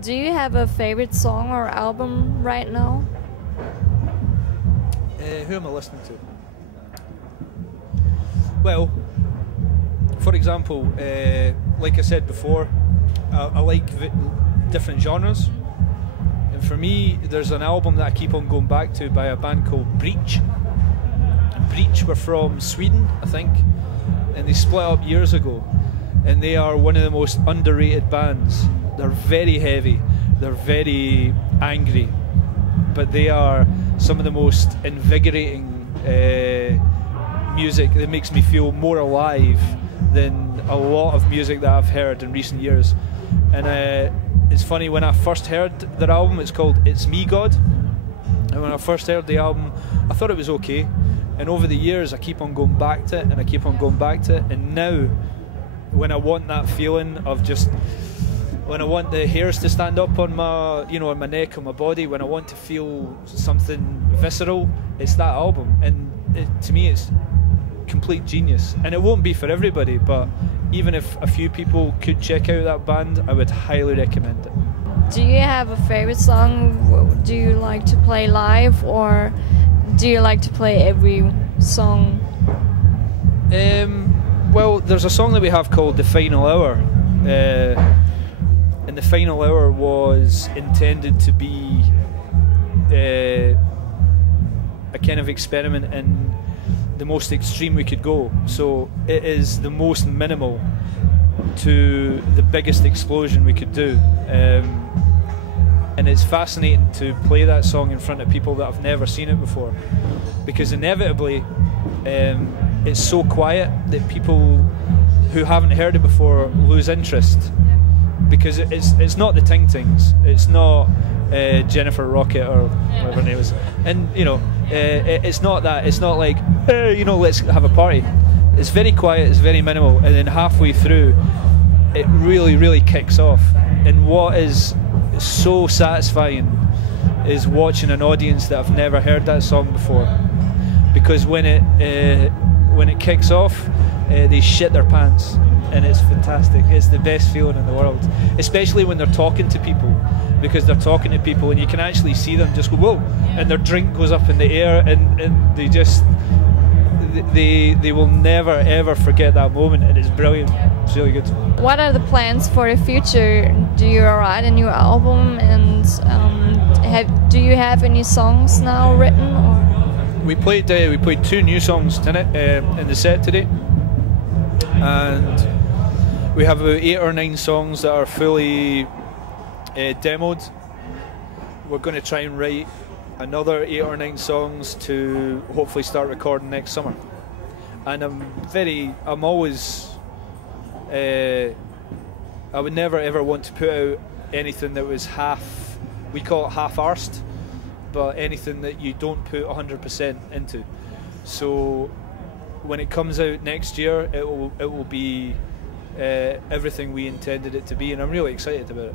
Do you have a favorite song or album right now? Who am I listening to? Well, for example, like I said before, I like different genres. And for me, there's an album that I keep on going back to by a band called Breach. Breach were from Sweden, I think, and they split up years ago. And they are one of the most underrated bands. They're very heavy, they're very angry, but they are some of the most invigorating music that makes me feel more alive than a lot of music that I've heard in recent years. And it's funny, when I first heard their album, it's called It's Me God, and when I first heard the album I thought it was okay, and over the years I keep on going back to it and I keep on going back to it, and now when I want that feeling of just, when I want the hairs to stand up on my, you know, on my neck, on my body, when I want to feel something visceral, it's that album. And to me it's complete genius. And it won't be for everybody, but even if a few people could check out that band, I would highly recommend it. Do you have a favorite song? Do you like to play live, or do you like to play every song? Well, there's a song that we have called The Final Hour, and The Final Hour was intended to be a kind of experiment in the most extreme we could go. So it is the most minimal to the biggest explosion we could do. And it's fascinating to play that song in front of people that have never seen it before, because inevitably it's so quiet that people who haven't heard it before lose interest, because it's not the Ting Tings, it's not Jennifer Rocket or whatever her name is, and you know, it's not that. It's not like, hey, you know, let's have a party. It's very quiet, it's very minimal, and then halfway through it really kicks off. And what is so satisfying is watching an audience that have never heard that song before, because when it kicks off, they shit their pants, and it's fantastic. It's the best feeling in the world, especially when they're talking to people, because they're talking to people and you can actually see them just go whoa, and their drink goes up in the air, and they just they will never ever forget that moment, and it's brilliant. It's really good. What are the plans for the future? Do you write a new album, and do you have any songs now written? Or? We played 2 new songs tonight in the set today, and we have about 8 or 9 songs that are fully demoed. We're going to try and write another 8 or 9 songs to hopefully start recording next summer. And I'm always I would never ever want to put out anything that was we call it half-arsed, but anything that you don't put 100% into. So when it comes out next year, it will be everything we intended it to be, and I'm really excited about it.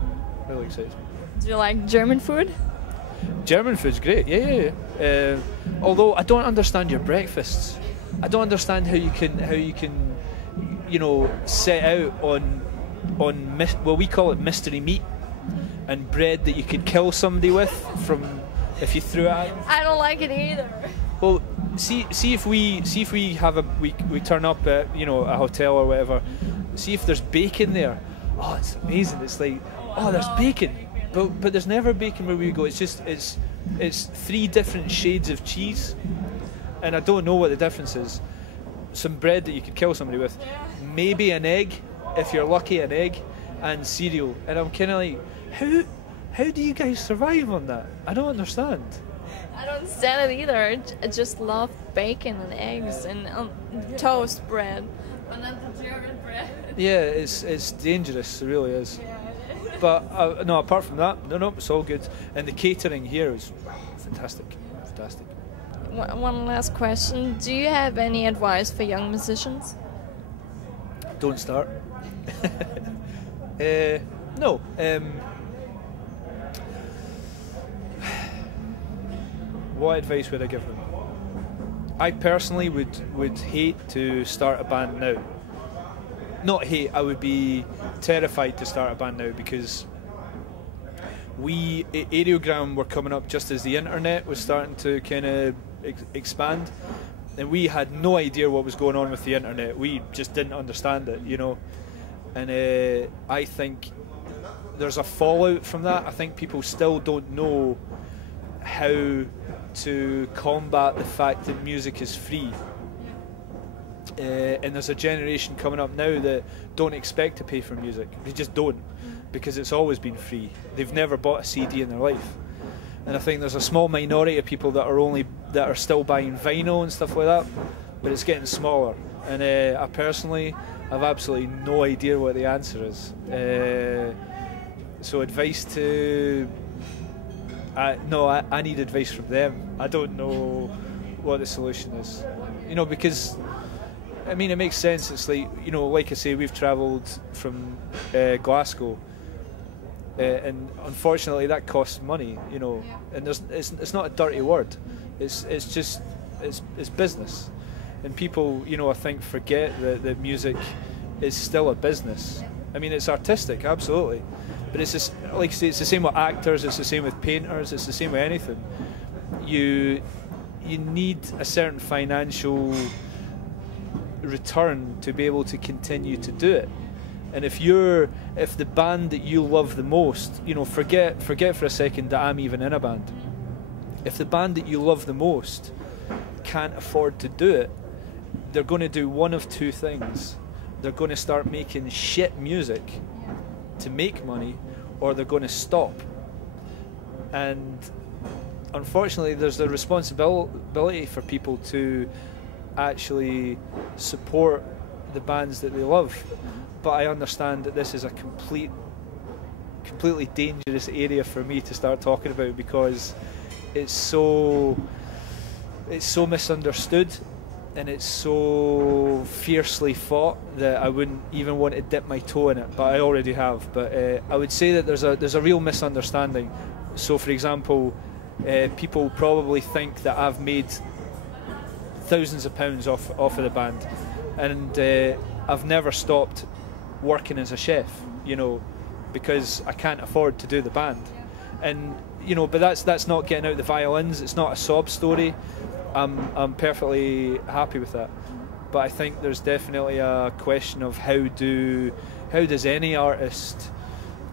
Really excited. Do you like German food? German food's great, yeah. Although I don't understand your breakfasts. I don't understand how you can, you know, set out on well, we call it mystery meat and bread that you could kill somebody with from if you threw it at them. I don't like it either. Well, see if we have we turn up at, you know, a hotel or whatever. See if there's bacon there. Oh, it's amazing. It's like, oh, there's bacon, but there's never bacon where we go. It's just it's 3 different shades of cheese, and I don't know what the difference is. Some bread that you could kill somebody with, maybe an egg, if you're lucky, an egg, and cereal. And I'm kind of like, how do you guys survive on that? I don't understand. I don't understand it either. I just love bacon and eggs and toast bread, but not the German bread. Yeah, it's dangerous. It really is. But no, apart from that, no, it's all good. And the catering here is fantastic. One last question. Do you have any advice for young musicians? Don't start. No. What advice would I give them? I personally would hate to start a band now. Not hate, I would be terrified to start a band now, because Aerogram were coming up just as the internet was starting to kind of expand, and we had no idea what was going on with the internet. We just didn't understand it, you know. And I think there's a fallout from that. I think people still don't know how to combat the fact that music is free. And there's a generation coming up now that don't expect to pay for music. They just don't, because it's always been free. They've never bought a CD in their life. And I think there's a small minority of people that are still buying vinyl and stuff like that, but it's getting smaller. And I personally have absolutely no idea what the answer is. So advice to... I need advice from them. I don't know what the solution is. You know, because, I mean, it makes sense. It's like, you know, like I say, we've travelled from Glasgow, and unfortunately that costs money, you know. And it's not a dirty word. It's business. And people, you know, I think forget that music is still a business. I mean, it's artistic, absolutely, but it's just, like I say, it's the same with actors, it's the same with painters, it's the same with anything. You need a certain financial return to be able to continue to do it. And if the band that you love the most, you know, forget for a second that I'm even in a band. If the band that you love the most can't afford to do it, they're going to do one of two things. They're going to start making shit music to make money, or they're going to stop. And unfortunately, there's a responsibility for people to actually support the bands that they love. But I understand that this is a completely dangerous area for me to start talking about, because it's so misunderstood and it's so fiercely fought that I wouldn't even want to dip my toe in it, but I already have. But I would say that there's a real misunderstanding. So, for example, people probably think that I've made thousands of pounds off of the band, and I've never stopped working as a chef, you know, because I can't afford to do the band. And you know, but that's not getting out the violins. It's not a sob story. I'm perfectly happy with that. But I think there's definitely a question of how does any artist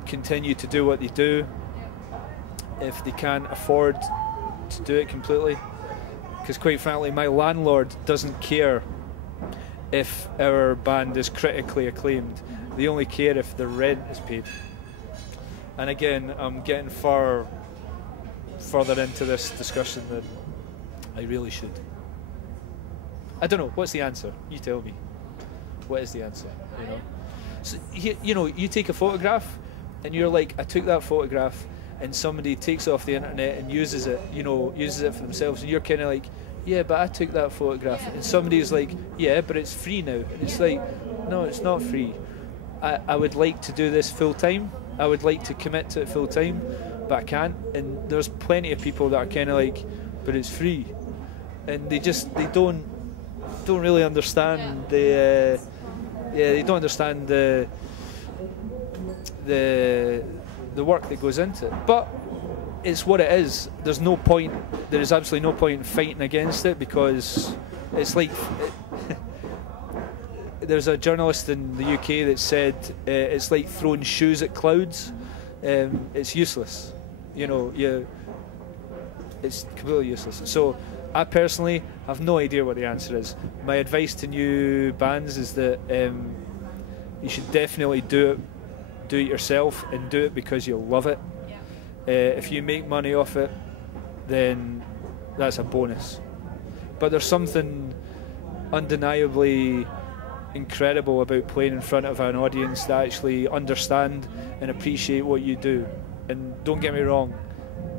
continue to do what they do if they can't afford to do it completely? Because quite frankly, my landlord doesn't care if our band is critically acclaimed. They only care if the rent is paid. And again, I'm getting further into this discussion than I really should. I don't know. What's the answer? You tell me. What is the answer? You know. So you take a photograph, and you're like, I took that photograph, and somebody takes it off the internet and uses it. You know, uses it for themselves, and you're kind of like, yeah, but I took that photograph, and somebody's like, yeah, but it's free now, and it's like, no, it's not free. I would like to do this full time. I would like to commit to it full time, but I can't. And there's plenty of people that are kind of like, but it's free, and they don't really understand they don't understand the work that goes into it. But it's what it is. There is absolutely no point in fighting against it, because it's like there's a journalist in the UK that said it's like throwing shoes at clouds. It's useless, you know. It's completely useless. So I personally have no idea what the answer is. My advice to new bands is that you should definitely do it yourself, and do it because you love it. If you make money off it, then that's a bonus. But there's something undeniably incredible about playing in front of an audience that actually understand and appreciate what you do. And don't get me wrong,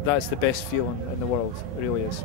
that's the best feeling in the world. It really is.